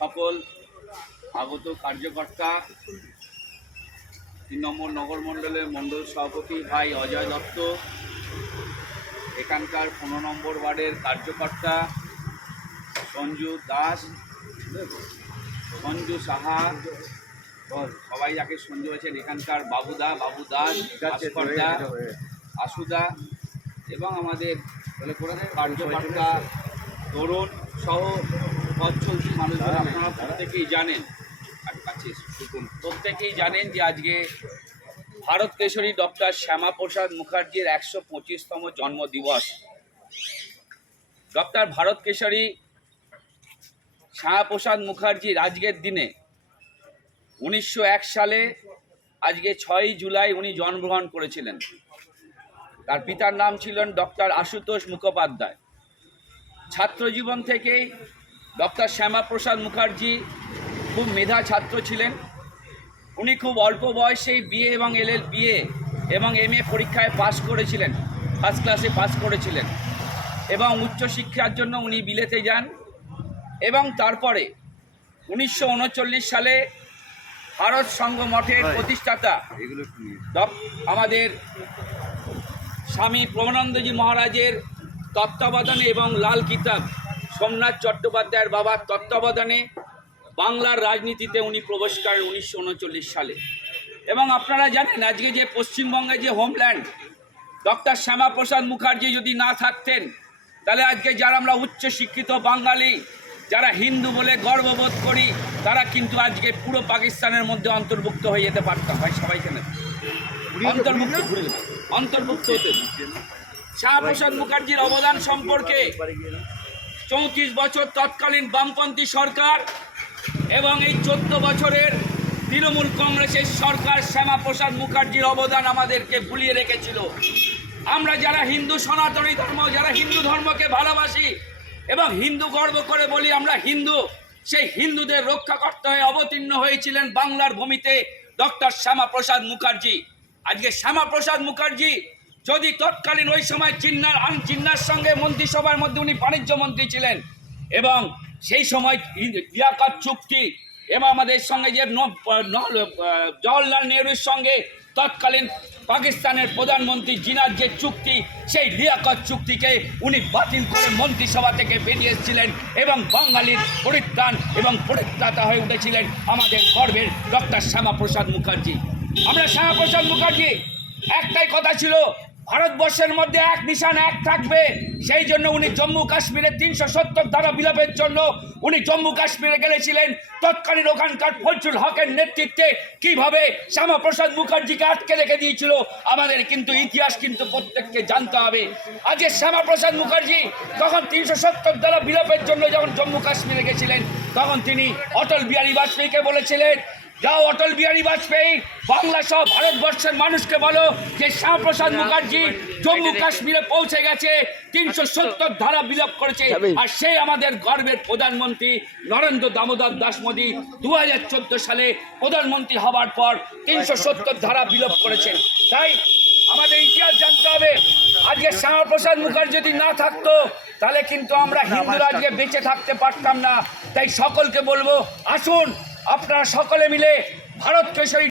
সকল আগত কার্যকর্তা, 3 নম্বর নগর মণ্ডলের মণ্ডল সভাপতি ভাই অজয় দত্ত, এখানকার 15 নম্বর ওয়ার্ডের কার্যকর্তা সঞ্জু দাস, সঞ্জু সাহা, সবাই যাকে সঞ্জু আছেন, এখানকার বাবুদা, বাবু দাস, ভাস্করদা, আশুদা এবং আমাদের কার্যকর্তা তরুণ সহ পথ চলতি মানুষজন আপনারা প্রত্যেকেই জানেন যে আজকে ভারত কেশরী ডক্টর শ্যামাপ্রসাদ মুখার্জির 125তম জন্মদিবস। ডক্টর ভারত কেশরী শ্যামাপ্রসাদ মুখার্জির আজকের দিনে 1901 সালে আজকে 6ই জুলাই উনি জন্মগ্রহণ করেছিলেন। তার পিতার নাম ছিলেন ডক্টর আশুতোষ মুখোপাধ্যায়। ছাত্রজীবন থেকেই ডক্টর শ্যামাপ্রসাদ মুখার্জি খুব মেধা ছাত্র ছিলেন। উনি খুব অল্প বয়সেই বিএ এবং এমএ পরীক্ষায় পাশ করেছিলেন, ফার্স্ট ক্লাসে পাস করেছিলেন এবং উচ্চশিক্ষার জন্য উনি বিলেতে যান এবং তারপরে 1939 সালে ভারত সংঘ মঠের প্রতিষ্ঠাতা আমাদের স্বামী প্রমানন্দজি মহারাজের তত্ত্বাবধানে এবং লাল কিতাব সোমনাথ চট্টোপাধ্যায়ের বাবার তত্ত্বাবধানে বাংলার রাজনীতিতে উনি প্রবেশ করেন 1939 সালে। এবং আপনারা জানেন আজকে যে পশ্চিমবঙ্গে যে হোমল্যান্ড, ডক্টর শ্যামাপ্রসাদ মুখার্জি যদি না থাকতেন তাহলে আজকে যারা আমরা উচ্চশিক্ষিত বাঙালি, যারা হিন্দু বলে গর্ববোধ করি, তারা কিন্তু আজকে পুরো পাকিস্তানের মধ্যে অন্তর্ভুক্ত হয়ে যেতে পারতাম। ভাই সবাইকে অন্তর্ভুক্ত হতে। শ্যামাপ্রসাদ মুখার্জির অবদান সম্পর্কে 34 বছর তৎকালীন বামপন্থী সরকার এবং এই 14 বছরের তৃণমূল কংগ্রেসের সরকার শ্যামাপ্রসাদ মুখার্জির অবদান আমাদেরকে ভুলিয়ে রেখেছিল। আমরা যারা হিন্দু সনাতনী ধর্ম, যারা হিন্দু ধর্মকে ভালোবাসি এবং হিন্দু গর্ব করে বলি আমরা হিন্দু, সেই হিন্দুদের রক্ষা করতে হয়ে অবতীর্ণ হয়েছিলেন বাংলার ভূমিতে ডক্টর শ্যামাপ্রসাদ মুখার্জি। আজকে শ্যামাপ্রসাদ মুখার্জি যদি তৎকালীন ওই সময় জিন্নার সঙ্গে মন্ত্রিসভার মধ্যে উনি বাণিজ্য মন্ত্রী ছিলেন এবং সেই সময় লিয়াকত চুক্তি এবং আমাদের সঙ্গে যে জওহরলাল নেহরুর সঙ্গে তৎকালীন পাকিস্তানের প্রধানমন্ত্রী জিনার যে চুক্তি, সেই লিয়াকত চুক্তিকে উনি বাতিল করে মন্ত্রিসভা থেকে বেরিয়ে এসেছিলেন এবং বাঙালির পরিত্রাণ এবং পরিত্রাতা হয়ে উঠেছিলেন আমাদের গর্বের ডক্টর শ্যামাপ্রসাদ মুখার্জি। আমরা শ্যামাপ্রসাদ মুখার্জি একটাই কথা ছিল, ভারতবর্ষের মধ্যে এক নিশান এক থাকবে। সেই জন্য উনি জম্মু কাশ্মীরের 370 ধারা বিলোপের জন্য উনি জম্মু কাশ্মীরে গেলেছিলেন। তৎকালীন ওখানকার ফজলুল হকের নেতৃত্বে কিভাবে শ্যামাপ্রসাদ মুখার্জিকে আটকে রেখে দিয়েছিল আমাদের কিন্তু ইতিহাস কিন্তু প্রত্যেককে জানতে হবে। আজকে শ্যামাপ্রসাদ মুখার্জি তখন 370 ধারা বিলোপের জন্য যখন জম্মু কাশ্মীরে গেছিলেন, তখন তিনি অটল বিহারী বাজপেয়ীকে বলেছিলেন, যাও অটল বিহারী বাজপেয়ী, বাংলা সহ ভারতবর্ষের মানুষকে বলো যে শ্যামাপ্রসাদ মুখার্জি জম্মু কাশ্মীরে পৌঁছে গেছে, 370 ধারা বিলোপ করেছে। আর সেই আমাদের গর্বের প্রধানমন্ত্রী নরেন্দ্র দামোদর দাস মোদী 2014 সালে প্রধানমন্ত্রী হওয়ার পর 370 ধারা বিলোপ করেছেন। তাই আমাদের ইতিহাস জানতে হবে। আজকে শ্যামাপ্রসাদ মুখার্জি যদি না থাকতো তাহলে কিন্তু আমরা হিন্দুরা আজকে বেঁচে থাকতে পারতাম না। তাই সকলকে বলবো, আসুন আপনারা সকলে মিলে ভারত কেশরী